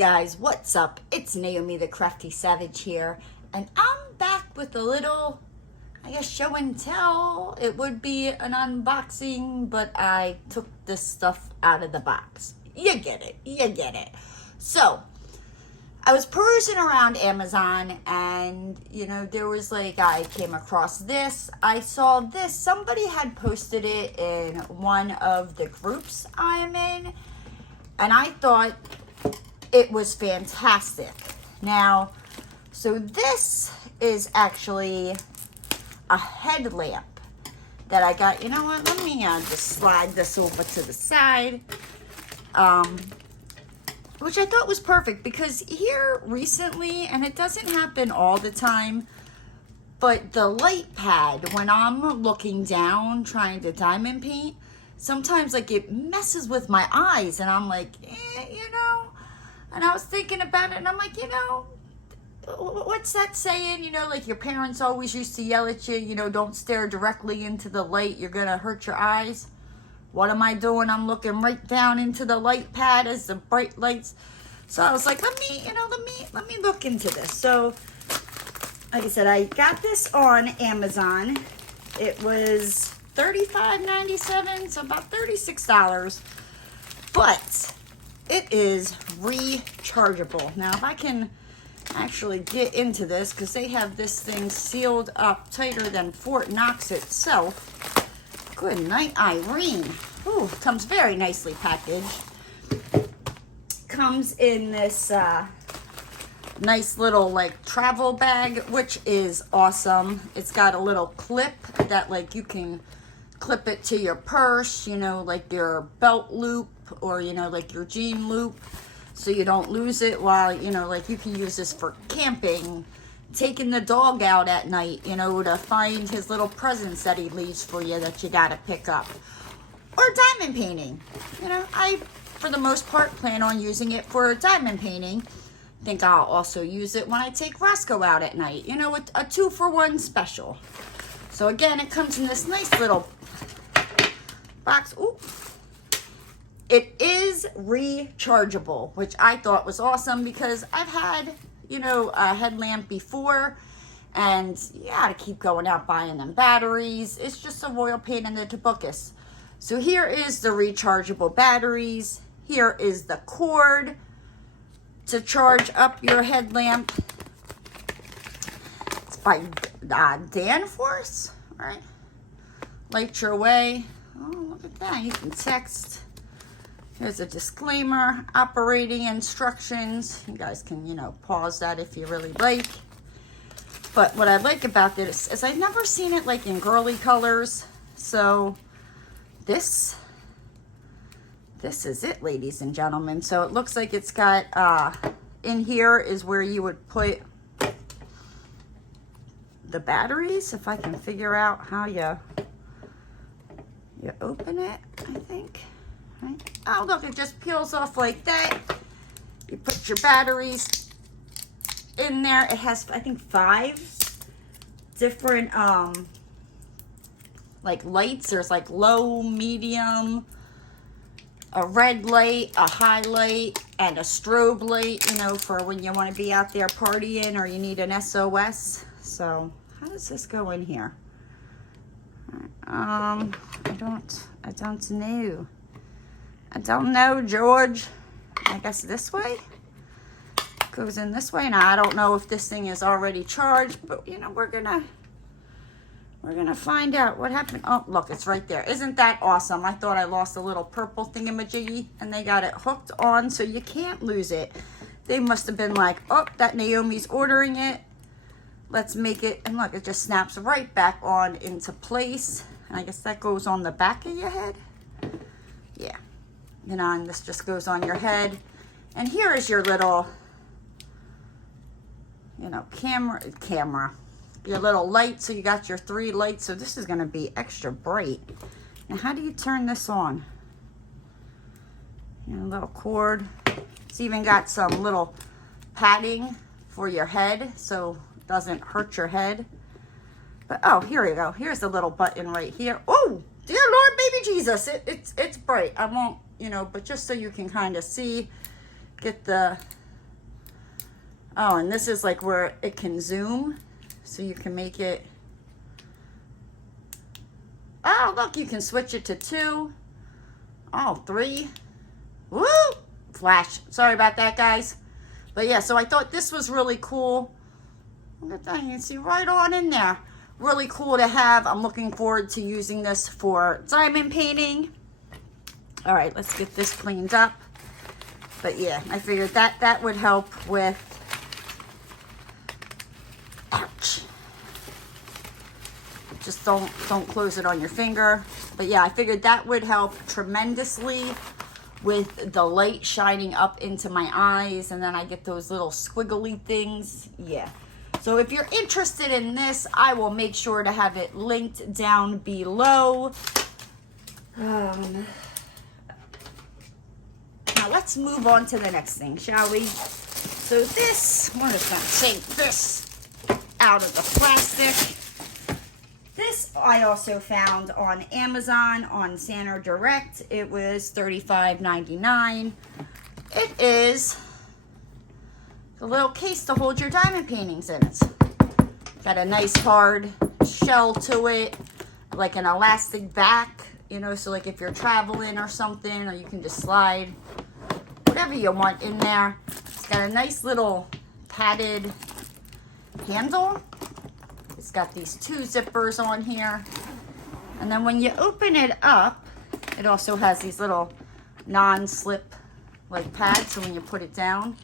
guys, what's up? It's Naomi the Crafty Savage here, and I'm back with a little, I guess, show and tell. It would be an unboxing, but I took this stuff out of the box. You get it. So, I was perusing around Amazon, and, there was I came across this. I saw this. Somebody had posted it in one of the groups I am in, and I thought it was fantastic. Now, so this is actually a headlamp that I got. You know what? Let me just slide this over to the side. Which I thought was perfect because here recently, and it doesn't happen all the time, but the light pad, when I'm looking down trying to diamond paint, sometimes it messes with my eyes, and I'm like, and I was thinking about it, and I'm like, what's that saying? Your parents always used to yell at you, don't stare directly into the light, you're gonna hurt your eyes. What am I doing? I'm looking right down into the light pad as the bright lights. So I was like, let me look into this. So, like I said, I got this on Amazon. It was $35.97, so about $36. But it is rechargeable. Now, if I can actually get into this, because they have this thing sealed up tighter than Fort Knox itself. Good night, Irene. Ooh, comes very nicely packaged. Comes in this nice little travel bag, which is awesome. It's got a little clip that you can clip it to your purse, your belt loop, or your jean loop, so you don't lose it while you can use this for camping, taking the dog out at night, to find his little presents that he leaves for you that you gotta pick up. Or diamond painting. I, for the most part, plan on using it for diamond painting. I think I'll also use it when I take Roscoe out at night. A 2-for-1 special. So again, it comes in this nice little box. Ooh. It is rechargeable, which I thought was awesome because I've had a headlamp before, and you gotta keep going out buying them batteries. It's just a royal pain in the tobacco. So here is the rechargeable batteries. Here is the cord to charge up your headlamp. It's by Danforce, right? Light your way. Oh, look at that. You can text. Here's a disclaimer, operating instructions. You guys can, pause that if you really like. But what I like about this is I've never seen it in girly colors. So this is it, ladies and gentlemen. So it looks like it's got, in here is where you would put the batteries. If I can figure out how you open it, I think. Right. Oh, look, it just peels off like that. You put your batteries in there. It has, I think, 5 different, lights. There's, low, medium, a red light, a highlight, and a strobe light, for when you want to be out there partying or you need an SOS. So, how does this go in here? I don't know. I don't know, George. I guess this way? Goes in this way. Now, I don't know if this thing is already charged, but, we're gonna find out what happened. Oh, look, it's right there. Isn't that awesome? I thought I lost a little purple thingamajiggy, and they got it hooked on, so you can't lose it. They must have been like, oh, that Naomi's ordering it. Let's make it. And look, it just snaps right back on into place. And I guess that goes on the back of your head. Yeah. And this just goes on your head. And here is your little, camera. Your little light. So you got your 3 lights. So this is going to be extra bright. Now, how do you turn this on? A little cord. It's even got some little padding for your head, so it doesn't hurt your head. But, oh, here we go. Here's the little button right here. Oh, dear Lord, baby Jesus. It's bright. I won't, but just so you can kind of see, get the Oh, and this is like where it can zoom, so you can make it. Oh, look, you can switch it to 2. Oh, 3. Woo! Flash. Sorry about that, guys. But yeah, so I thought this was really cool. Look at that. You can see right on in there. Really cool to have. I'm looking forward to using this for diamond painting. All right, let's get this cleaned up. But yeah, I figured that would help with... Ouch. Just don't close it on your finger. But yeah, I figured that would help tremendously with the light shining up into my eyes, and then I get those little squiggly things. Yeah. So if you're interested in this, I will make sure to have it linked down below. Now let's move on to the next thing, shall we? So this, we're just gonna take this out of the plastic. This I also found on Amazon on Santa Direct. It was $35.99. It is a little case to hold your diamond paintings in. It's got a nice hard shell to it, like an elastic back, you know, so like if you're traveling or something, or you can just slide whatever you want in there. It's got a nice little padded handle. It's got these 2 zippers on here. And then when you open it up, it also has these little non-slip like pads, so when you put it down.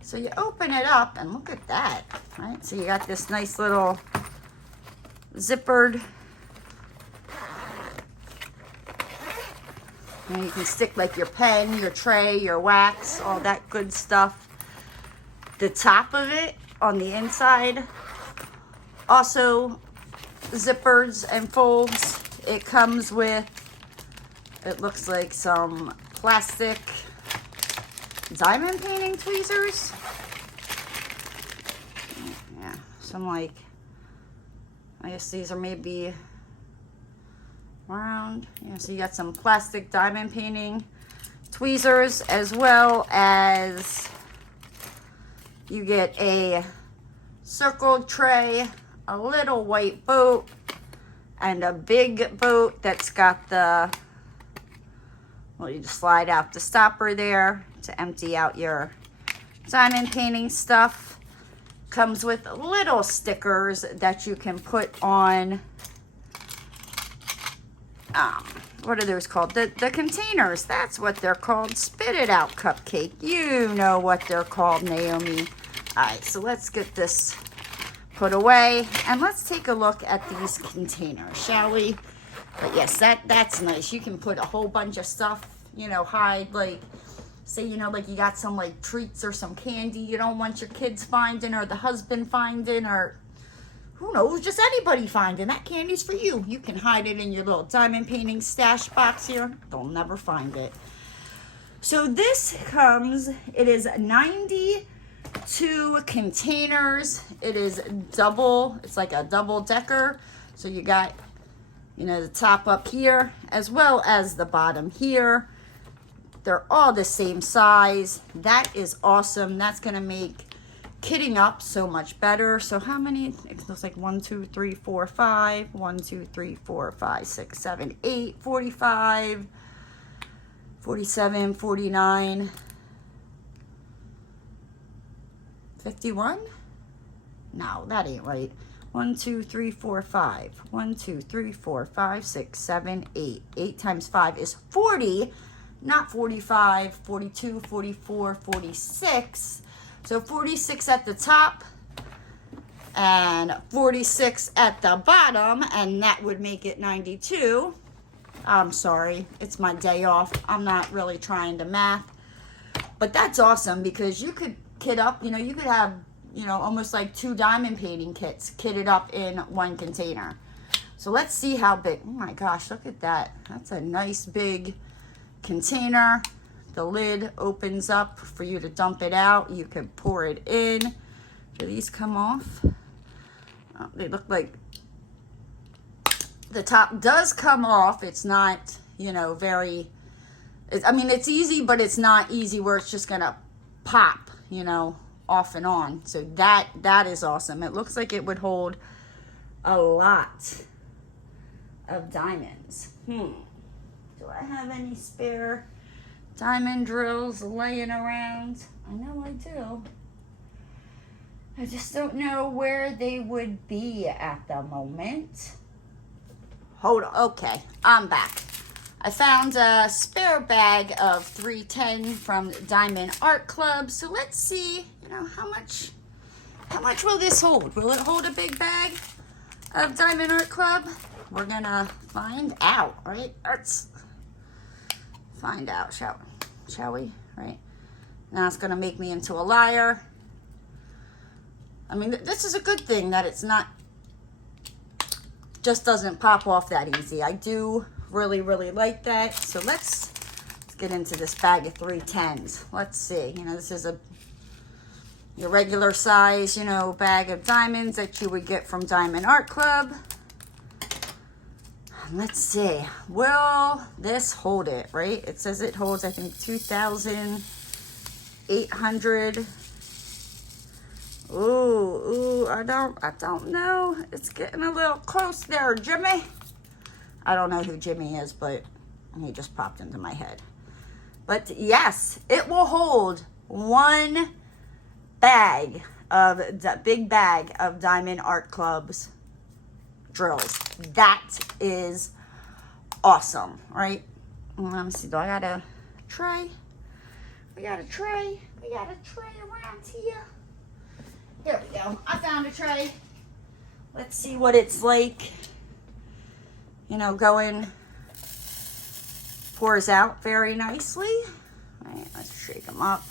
So you open it up and look at that, right? So you got this nice little zippered. And you can stick like your pen, your tray, your wax, all that good stuff. The top of it on the inside also zippers and folds. It comes with, it looks like some plastic diamond painting tweezers. Yeah, some like, I guess these are maybe round. Yeah, so you got some plastic diamond painting tweezers, as well as you get a circled tray, a little white boat, and a big boat that's got the, well, you just slide out the stopper there to empty out your diamond painting stuff. Comes with little stickers that you can put on, what are those called? The containers, that's what they're called. Spit it out, Cupcake. You know what they're called, Naomi. All right, so let's get this put away, and let's take a look at these containers, shall we? But yes, that's nice. You can put a whole bunch of stuff, you know, hide, like, say, you know, like you got some like treats or some candy you don't want your kids finding, or the husband finding, or who knows, just anybody finding. That candy's for you. You can hide it in your little diamond painting stash box here. They'll never find it. So this comes, it is 92 containers. It is double, it's like a double decker. So you got, you know, the top up here as well as the bottom here. They're all the same size. That is awesome. That's gonna make kitting up so much better. So how many? It looks like 1 2 3 4 5 1 2 3 4 5 6 7 8 45 47 49 51. No, that ain't right. 1 2 3 4 5 1 2 3 4 5 6 7 8 8 times 5 is 40, not 45, 42, 44, 46. So 46 at the top and 46 at the bottom, and that would make it 92. I'm sorry, it's my day off. I'm not really trying to math, but that's awesome because you could kit up, you know, you could have, you know, almost like 2 diamond painting kits kitted up in one container. So let's see how big. Oh my gosh, look at that. That's a nice big container. The lid opens up for you to dump it out. You can pour it in. Do these come off? Oh, they look like the top does come off. It's not, you know, very, I mean, it's easy, but it's not easy where it's just gonna pop, you know, off and on. So that is awesome. It looks like it would hold a lot of diamonds. Do I have any spare diamond drills laying around? I know I do. I just don't know where they would be at the moment. Hold on. Okay, I'm back. I found a spare bag of 310 from Diamond Art Club. So let's see, you know, how much will this hold? Will it hold a big bag of Diamond Art Club? We're gonna find out, right? Let's find out, shall we? Right? Now it's gonna make me into a liar. I mean, this is a good thing that it's not, just doesn't pop off that easy. I do really, really like that. So let's get into this bag of 310s. Let's see. You know, this is your regular size, you know, bag of diamonds that you would get from Diamond Art Club. Let's see. Will this hold it, right? It says it holds, I think, 2,800. Ooh, I don't know. It's getting a little close there, Jimmy. I don't know who Jimmy is, but he just popped into my head. But yes, it will hold one bag of the big bag of Diamond Art Club's drills. That is awesome, right? Let me see. Do I got a tray? We got a tray. We got a tray around here. There we go. I found a tray. Let's see what it's like. You know, pours out very nicely. All right, let's shake them up.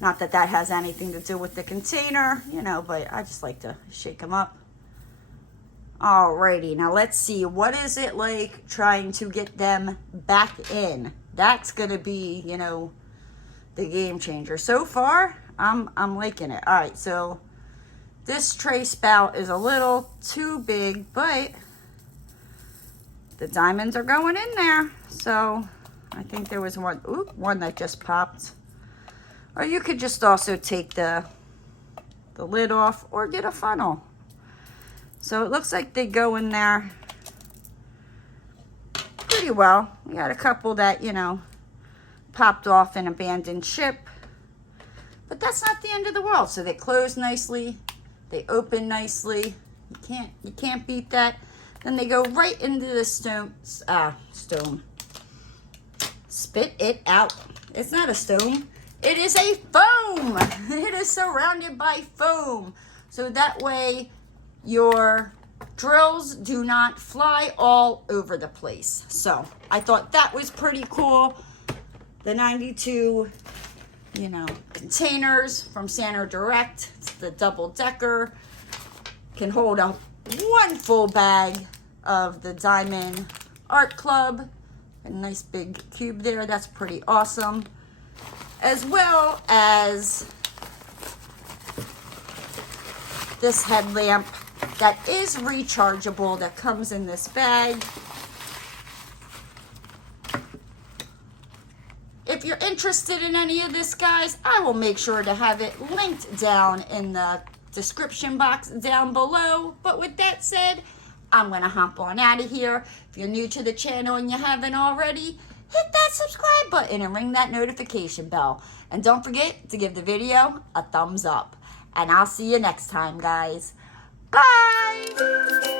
Not that that has anything to do with the container, you know, but I just like to shake them up. Alrighty, now let's see. What is it like trying to get them back in? That's going to be, you know, the game changer. So far, I'm liking it. All right, so this tray spout is a little too big, but the diamonds are going in there. So I think there was one that just popped. Or you could just also take the lid off or get a funnel. So it looks like they go in there pretty well. We got a couple that, you know, popped off and abandoned ship. But that's not the end of the world. So they close nicely. They open nicely. You can't beat that. Then they go right into the stone. Spit it out. It's not a stone. It is a foam. It is surrounded by foam. So that way your drills do not fly all over the place. So I thought that was pretty cool. The 92, you know, containers from Santa Direct. It's the double decker. Can hold one full bag of the Diamond Art Club. A nice big cube there. That's pretty awesome. As well as this headlamp that is rechargeable that comes in this bag. If you're interested in any of this, guys, I will make sure to have it linked down in the description box down below. But with that said, I'm going to hop on out of here. If you're new to the channel and you haven't already, hit that subscribe button and ring that notification bell. And don't forget to give the video a thumbs up. And I'll see you next time, guys. Bye!